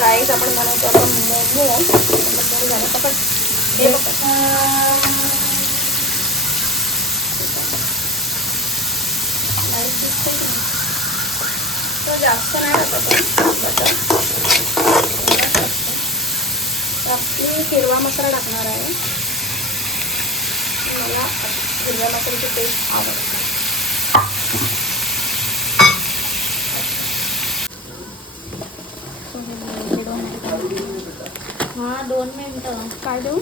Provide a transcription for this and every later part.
गाईस आपण बनवतो आता मोमो. झालं पकड. हे पकड. तो जास्त नाही टाकत आपली हिरवा मसाला टाकणार आहे. मला हिरव्या मसाल्याची टेस्ट आवडते. हां 2 मिनिटं. काय देऊ?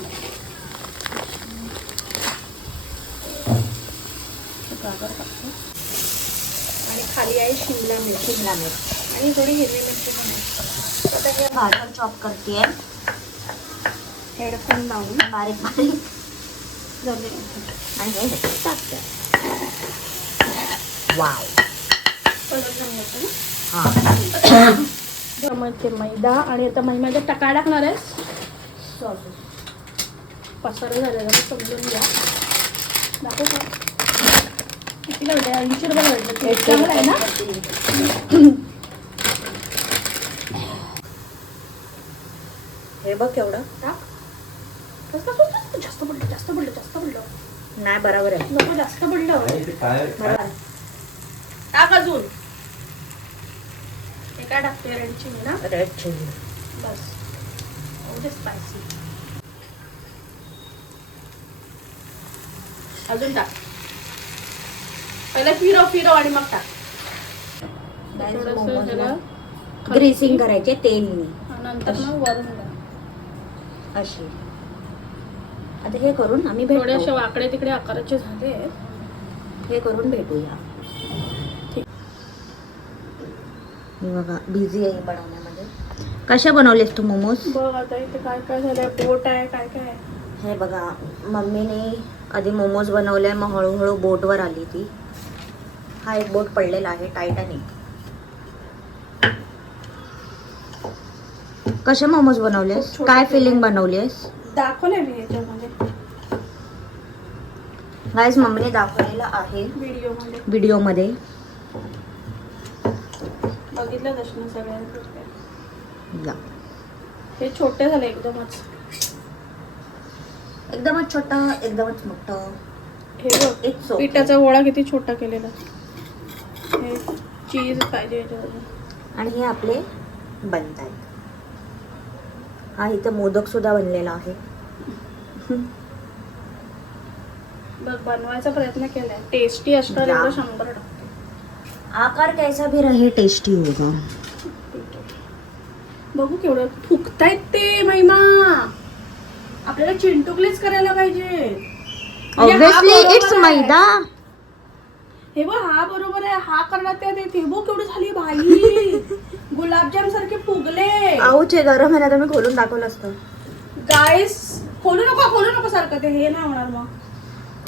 गाजर टाकतो आणि खाली आहे शिमला मिरची आणि थोडी हिरवी मिरची पण आहे. आता हे गाजर चॉप करते. हेडफोन लावून बारीक बारीक जाऊ दे. आणि हे टाकते. वाव. परत जाऊन येतो ना. हां ते मैदा आणि आता मैदा टाकायला टाकणार आहे. सॉस पसारा झालेला समजून घ्या. दाखव का कितीला भेटेल? 80 रुपये भेटलं. चांगलं आहे ना. हे बघ केवढं. टाक. जास्त पडलं. नाही बरोबर आहे. नको जास्त पडलं. बरोबर. टाक अजून. हे काय टाकते? रेड चिली ना. रेड चिली बस एवढे स्पायसी. अजून टाक. पहिला फिरव आणि मग टाक. थोडंसं त्याला ग्रीसिंग करायचे तेलने. नंतर मग वरून द्या. अशी. आता हे करून आम्ही भेटू. थोडेसे वाकडे तिकडे आकाराचे झाले. हे करून भेटूया. मी बघा बिझी आहे बनवण्यामध्ये. कशा बनवलेस तू मोमोज? बघ आता इथे काय काय झालंय. बोट आहे काय काय. हे बघा मम्मीने आधी मोमोज बनवले, मग हळूहळू बोटवर आली ती. हा एक बोट पडलेला आहे टायटॅनिक. कसे मोमोज बनवलेस? काय फिलिंग बनवलीस? दाखवलंय मी याच्यामध्ये गाईस मम्मीने दाखवलेला आहे व्हिडिओमध्ये. बघितलं दर्शन सगळ्यांना. या. हे छोटे झाले एकदमच छोटा एकदमच मोठं. हे बघ It's okay. पिठाचा गोळा किती छोटा केलेला. हे चीज पाहिजे याच्यावर. आणि हे आपले बनत आहेत. हा इथं मोदक सुद्धा बनलेला आहे. बघ बनवायचा प्रयत्न केलाय. टेस्टी असणार एवढं 100%. आकार कैसा भी रहे टेस्टी होगा. बघू केवढं फुकतायत ते महिमा. आपल्याला चिंटुकलेच करायला पाहिजे. ऑब्विसली इट्स मैदा. हे बघ हा बरोबर आहे. हा करणार ते बघ केवढी झाली भाई. गुलाबजाम सारखे फुगले. आऊच आहे गरम आहे ना. तर मी खोलून दाखवलं असतं. गाईस खोलू नको सारखं. ते हे नाही होणार मग.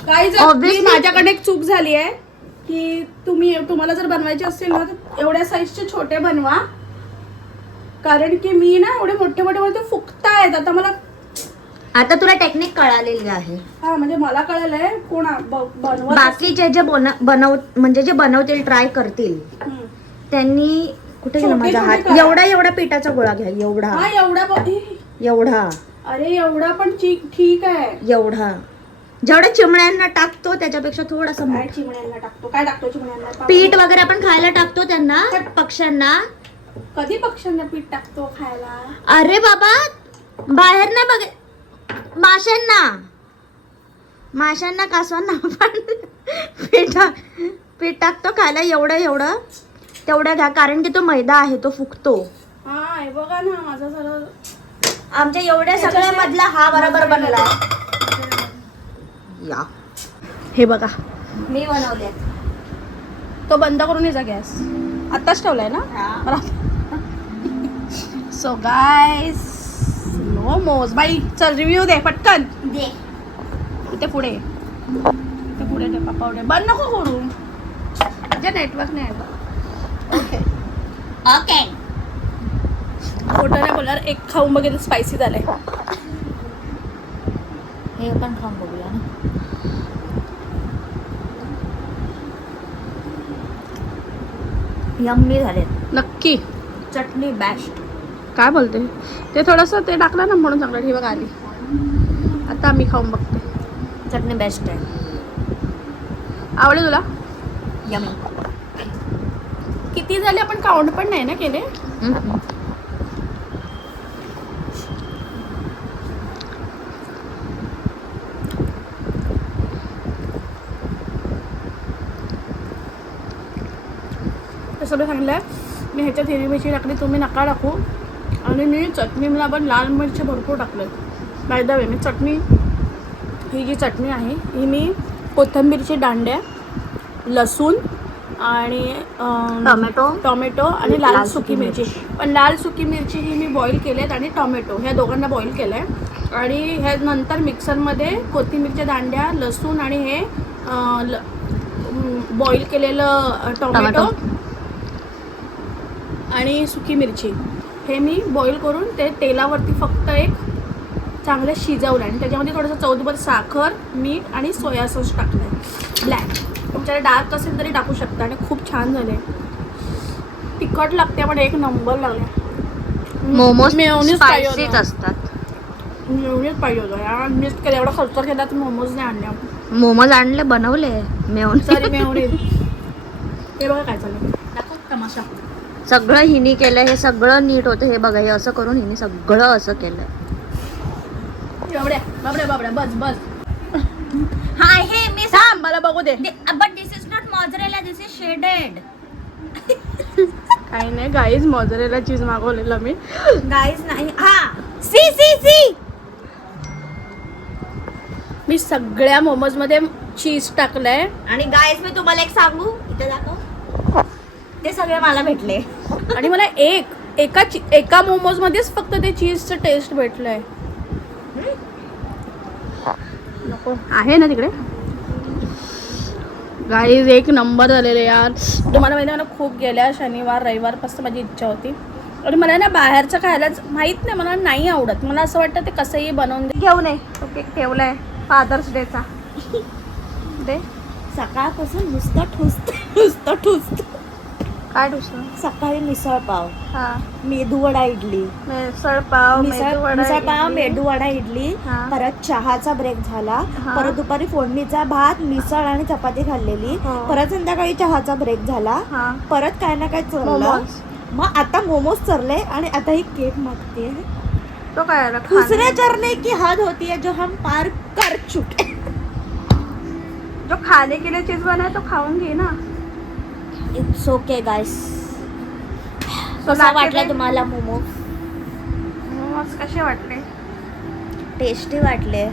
गाईस Obviously. माझ्याकडे एक चूक झाली आहे की तुम्हाला जर बनवायचे असतील ना तर एवढ्या साईजचे छोटे बनवा. कारण की मी ना एवढे मोठे फुगतायत. आता तुला टेक्निक कळालेली आहे. हा म्हणजे मला कळलंय. कोण बनवत बाकीचे जे म्हणजे जे बनवतील ट्राय करतील त्यांनी कुठे गेला छोटे माझा छोटे हात. करा. एवढा पिठाचा गोळा घ्या. हा एवढा अरे एवढा पण ठीक आहे. एवढा जेवढ्या चिमण्यांना टाकतो त्याच्यापेक्षा थोडासा काय चिमण्यांना टाकतो? काय टाकतो चिमण्यांना? पीठ वगैरे आपण खायला टाकतो त्यांना पक्ष्यांना. कधी पक्ष्यांना पीठ टाकतो खायला? अरे बाबा बाहेर नाही बघ. माशांना कासवांना पण पीठ टाकतो खायला. एवढं तेवढं घ्या. कारण की तो मैदा आहे तो फुगतो. हा हे बघा ना माझा जरा आमच्या एवढ्या सगळ्या मधला हा बरोबर बनला. या हे बघा मी बनवले. तो बंद करून याचा गॅस आताच ठेवलाय ना. सो गाईस मोमोज बाई चल रिव्ह्यू दे पटकन. दे इथे पुढे दे पापा. बंद नको करू. म्हणजे नेटवर्क नाही आहे. ओके मोठ्याने बोलणार. एक खाऊन बघितलं स्पायसी झालंय. हे पण खाऊन बघूया ना. यम्मी झाले. नक्की चटणी बेस्ट. काय बोलते ते थोडंसं ते टाकलं ना म्हणून चांगलं. ही बघ आली. आता आम्ही खाऊन बघते. चटणी बेस्ट आहे. आवडली तुला? यमी. किती झाले आपण काउंट पण नाही ना केले. तसं मी सांगितलं मी ह्याच्यात हिरवी मिरची टाकली, तुम्ही नका टाकू. आणि मी चटणी मला पण लाल मिरची भरपूर टाकलं. बाय द वे मी चटणी, ही जी चटणी आहे ही मी कोथिंबीरची दांड्या, लसूण आणि टोमॅटो आणि लाल सुकी मिरची. पण लाल सुकी मिरची ही मी बॉईल केलेत आणि टोमॅटो ह्या दोघांना बॉईल केलं आहे. आणि ह्या नंतर मिक्सरमध्ये कोथिंबीरच्या दांड्या, लसूण आणि हे बॉईल केलेलं टोमॅटो आणि सुकी मिरची हे मी बॉईल करून ते तेलावरती फक्त एक चांगलं शिजवलं आणि त्याच्यामध्ये थोडंसं चवीनुसार साखर, मीठ आणि सोया सॉस टाकलं आहे. ब्लॅक तुमच्याकडे डार्क असेल तरी टाकू शकता. आणि खूप छान झाले. तिखट लागते पण एक नंबर लागले. मोमोज मेयोनीज पाहिजे स्पायसीच होतं. असतात. मेयोनीज पाहिजे होतं यार. मिस केलं. एवढा खर्च केला तर मोमोज नाही आणल्या. मोमोज आणले, बनवले मेयोनीज. Sorry mayonnaise. हे बघा काय चाललं. दाखव तमाशा. सगळं हिनी केलं. हे सगळं नीट होतं. हे बघा, हे असं करून हिने सगळं असं केलं. एवढ्या बाबड्या बाबड्या बस बस. हा, हे मी थांब मला बघू दे. But this is not mozzarella, this is shredded. काही नाही गाईज, मोझरेला चीज मागवलेलं मी. गाईज नाही. हा, सी सी सी. मी सगळ्या मोमोज मध्ये चीज टाकलंय. आणि गाईज मी तुम्हाला एक सांगू, इथे दाखव, ते सगळे मला भेटले. आणि मला एका मोमोज मध्येच फक्त ते चीजचं टेस्ट भेटलंय. नको आहे ना तिकडे. गाईज एक नंबर झालेले यार. तुम्हाला माहिती आहे मला खूप गेल्या शनिवार रविवारपासून माझी इच्छा होती. आणि मला ना बाहेरचं खायलाच माहीत नाही, मला नाही आवडत. मला असं वाटतं ते कसंही बनवून घेऊ नये. ओके ठेवलाय फादर्स डेचा. दे. सकाळपासून नुसतं ठुसत. काय ठुसलं? सकाळी मिसळ पाव, हा मेदूवडा इडली, मिसळ पाव, मेदूवडा इडली. हा. परत चहाचा ब्रेक झाला. हा. परत दुपारी फोडणीचा भात, मिसळ आणि चपाती खाल्लेली. हो. परत संध्याकाळी चहाचा ब्रेक झाला. हा. परत काय ना काय चरलं. मोमोज. मग आता मोमोज चरले आणि आता ही केक मागते. तो काय दूसरे चरने की हद होती है जो हम पार कर चुके. जो खाने के लिए चीज बना है तो खाऊन घे ना. It's okay guys. So कसा वाटला तुम्हाला मोमोज? मोमोज कसे वाटले? टेस्टी वाटले.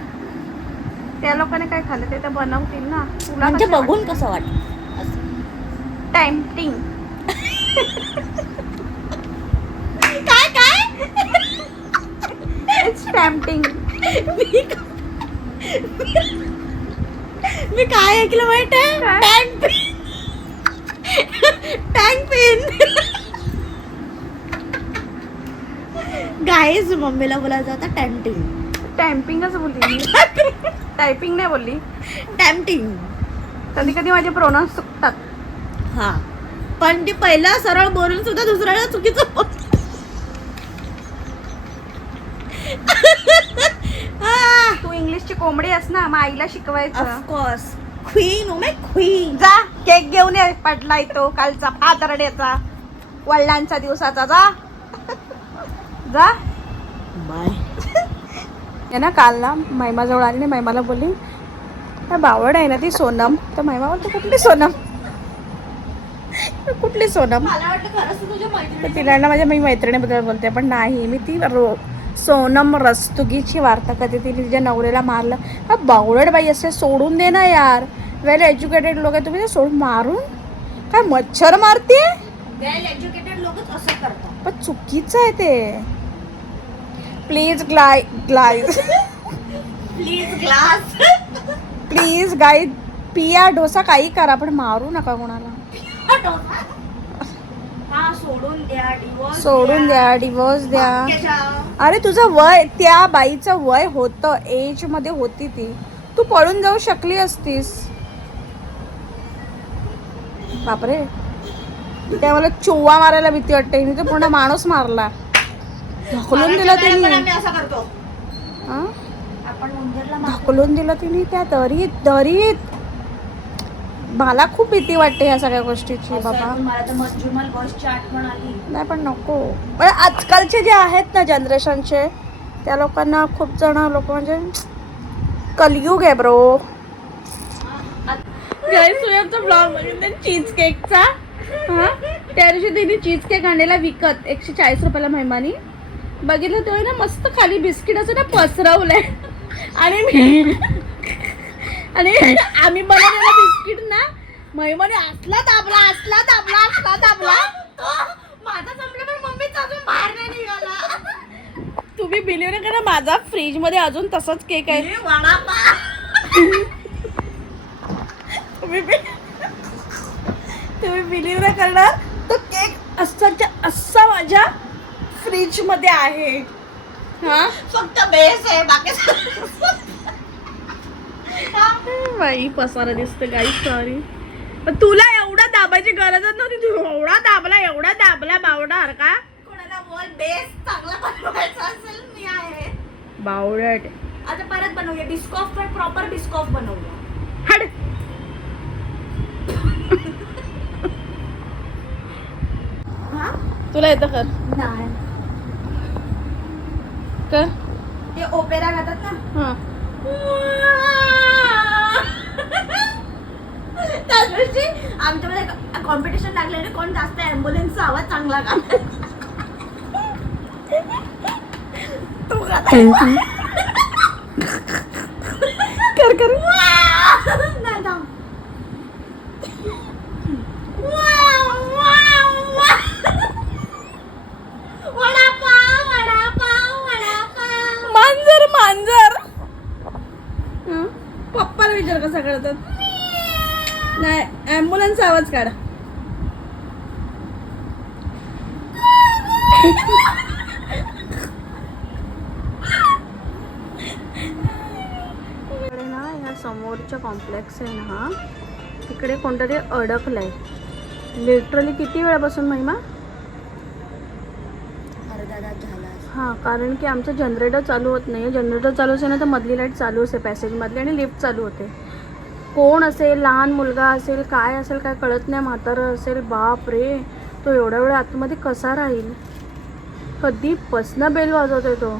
त्या लोकांनी काय खाल्लं ते तर बनवतील ना. तुला म्हणजे कसे बघून वाटले? कसं वाटलं? टेम्पटिंग. काय इट्स टेम्पटिंग. मी काय ऐकलं माहित आहे? Tank pin. गाईज मम्मीला बोलायचं होता टॅम्पटिंग. टॅम्पिंगच बोलली मी. टायपिंग नाही बोलली. टॅम्पटिंग. कधी कधी माझे प्रोनाउन्स चुकतात. हा, पण ती पहिला सरळ बोलून सुद्धा दुसऱ्याला चुकीचं बोलते. तू इंग्लिशची कोंबडी अस ना, मग आईला शिकवायचं. ऑफकोर्स. क्वीन उमे क्वीन. जा केक घेऊन ये. पडलाय तो कालचा फादरडेचा, वडिलांच्या दिवसाचा. जा जा. बाय. आहे ना काल ना महिमाजवळ आली नाही. महिमाला बोलली बावड आहे ना ती सोनम. तर महिमा बोलते कुठली सोनम, कुठली सोनम. मला वाटतं खरंच तुझ्या तर तिला ना माझ्या मी मैत्रिणीबद्दल बोलते, पण नाही मी ती सोनम रस्तुगीची वार्ता करते. तिने तिच्या नवऱ्याला मारलं. हा बावळड बाई असे सोडून दे ना यार. वेल एज्युकेटेड लोक आहे तुम्ही, ते सोडून मारून काय मच्छर मारते. वेल एज्युकेटेड लोकच असं करतात. पण चुकीचं आहे ते. Please glass please glass. Please गाई पिया डोसा काही करा पण मारू नका कोणाला. हा, सोडून द्या. डिवोर्स सोडून द्या, डिवोर्स द्या. द्या. अरे तुझं वय, त्या बाईचं वय होतं, एज मध्ये होती ती. तू पळून जाऊ शकली असतीस. बापरे, त्या मला चोवा मारायला भीती वाटते. मी तर पूर्ण माणूस मारला. ढकलून दिला तिने आम्ही असं करतो. हा? आपण उंदीरला मारतो. ढकलून दिला तिने त्या दरीत. मला खूप भीती वाटते ह्या सगळ्या गोष्टीची असं बाबा. ऐकून मला तर मंजुमल बसची आठवण आली. नाही पण नको. पण आजकालचे जे आहेत ना जनरेशनचे त्या लोकांना खूप जण लोक म्हणजे कलियुग आहे ब्रो. सुयाचा ब्लॉग बघितला चीज केकचा. त्या दिवशी तिने चीज केक आणलेला विकत 140 रुपयाला महिमानी. बघितलं तेव्हा ना मस्त खाली बिस्किट असं ना पसरवलंय आणि आम्ही बनवलेला बिस्किट ना महिमाने असला दाबला. माझा संपला पण मम्मीचा अजून बाहेर नाही निघाला. तुम्ही बिलीव्ह नाही करा माझा फ्रीज मध्ये अजून तसाच केक आहे. तुम्ही बिलीव्ह नाही करणार तो केक असा माझ्या फ्रीज मध्ये आहे. हा फक्त बेस आहे बाकी बाई पसारा दिसत गाई सॉरी. पण तुला एवढा दाबायची गरजच नव्हती. तू एवढा दाबला बावडार का. कोणाला बोल बेस चांगला बनवायचा असेल मी आहे. बावडट. आता परत बनवूया बिस्कॉफ पण प्रॉपर बिस्कॉफ बनवूया. हड. हा तुला येतं कर नाही कर. ते ओपेरा गातात ना हा त्या दिवशी आमच्यामध्ये कॉम्पिटिशन लागलेले कोण जास्त ॲम्ब्युलन्सचा आवाज चांगला का. तू कर नाही थांब. मांजर पप्पाला विचार कसा करतात. नाही ॲम्ब्युलन्सचा आवाज काढा. ना ह्या समोरच्या कॉम्प्लेक्स आहे ना तिकडे कोणतरी अडकलंय लिटरली. किती वेळापासून महिमा. अर्धा तास झाला. हां कारण की आमचं जनरेटर चालू होत नाही. जनरेटर चालू असेल ना तर मधली लाईट चालू असते पॅसेजमधली आणि लिफ्ट चालू होते. कोण असेल लहान मुलगा असेल काय असेल काय कळत नाही. म्हातारं असेल बाप रे तो एवढ्या वेळ आतमध्ये कसा राहील. कधीपासनं बेल वाजवतोय तो.